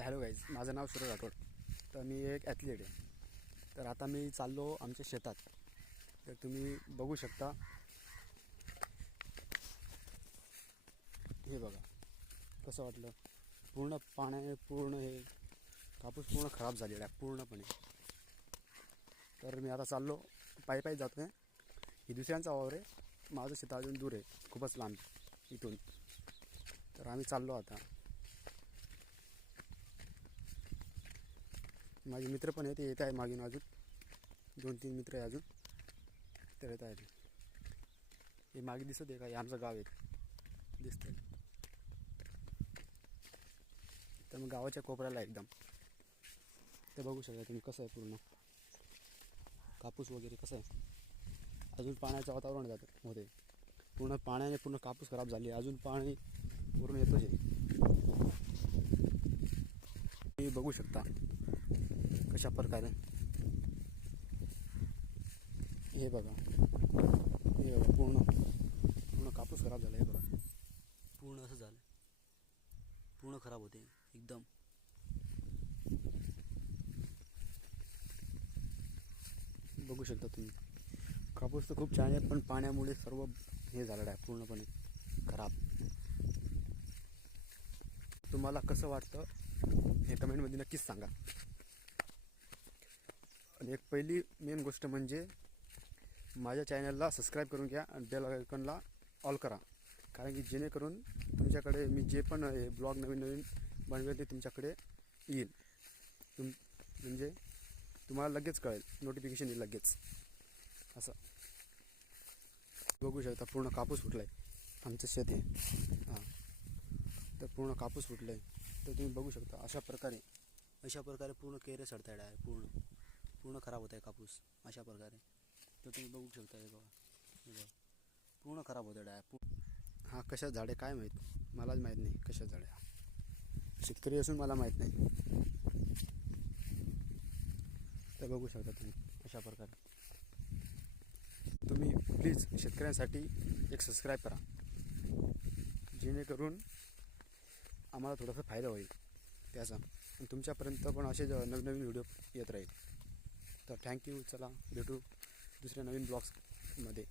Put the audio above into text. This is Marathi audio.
तर हॅलो गाईज, माझं नाव सुरेश राठोड. तर मी एक ॲथलीट आहे. तर आता मी चाललो आमच्या शेतात. तर तुम्ही बघू शकता, हे बघा कसं वाटलं. पूर्ण पाण्याने पूर्ण हे कापूस पूर्ण खराब झालेला आहे पूर्णपणे. तर मी आता चाललो, पायी पायी जातो आहे. ही दुसऱ्यांचा वावर आहे, माझं शेत अजून दूर आहे, खूपच लांब इथून. तर आम्ही चाललो आता. माझे मित्र पण येते, येत आहे मागून, अजून 2-3 मित्र आहे अजून. तर येत आहे. हे मागे दिसत आहे का, हे आमचं गाव आहे, दिसतंय. तर मग गावाच्या कोपऱ्याला एकदम ते बघू शकता तुम्ही कसं आहे पूर्ण कापूस वगैरे कसं आहे. अजून पाण्याचं वातावरण जातं मध्ये, पूर्ण पाण्याने पूर्ण कापूस खराब झाली. अजून पाणी पूर्ण येतोच आहे. तुम्ही बघू शकता कशा प्रकारे हे बघा, हे बघा पूर्ण पूर्ण कापूस खराब झाला. हे बघा पूर्ण असं झालं, पूर्ण खराब होते एकदम. बघू शकता तुम्ही, कापूस तर खूप छान आहे, पण पाण्यामुळे सर्व हे झालेलं आहे पूर्णपणे खराब. तुम्हाला कसं वाटतं हे कमेंटमध्ये नक्कीच सांगा. आणि एक पहिली मेन गोष्ट म्हणजे माझ्या चॅनलला सबस्क्राईब करून घ्या आणि बेल आयकॉनला ऑल करा, कारण की जेणेकरून तुमच्याकडे मी जे पण ब्लॉग नवीन बनवेल ते तुमच्याकडे येईल. म्हणजे तुम्हाला लगेच कळेल, नोटिफिकेशन येईल लगेच असं. बघू शकता पूर्ण कापूस फुटला आहे, आमचं शेत आहे. हां, तर पूर्ण कापूस फुटलं आहे. तर तुम्ही बघू शकता अशा प्रकारे पूर्ण केरे सडतायड आहे, पूर्ण खराब होत आहे कापूस अशा प्रकारे. तर तुम्ही बघू शकता, हे बघा पूर्ण खराब होत आहे. हा कशा झाडे काय माहीत, मलाच माहीत नाही कशा झाडे. शेतकरी असून मला माहीत नाही. तर बघू शकता तुम्ही अशा प्रकारे. तुम्ही प्लीज शेतकऱ्यांसाठी एक सबस्क्राईब करा, जेणेकरून आम्हाला थोडासा फायदा होईल त्याचा, आणि तुमच्यापर्यंत पण असे नवीन व्हिडिओ येत राहील. तर थँक्यू. चला भेटू दुसऱ्या नवीन ब्लॉग्समध्ये.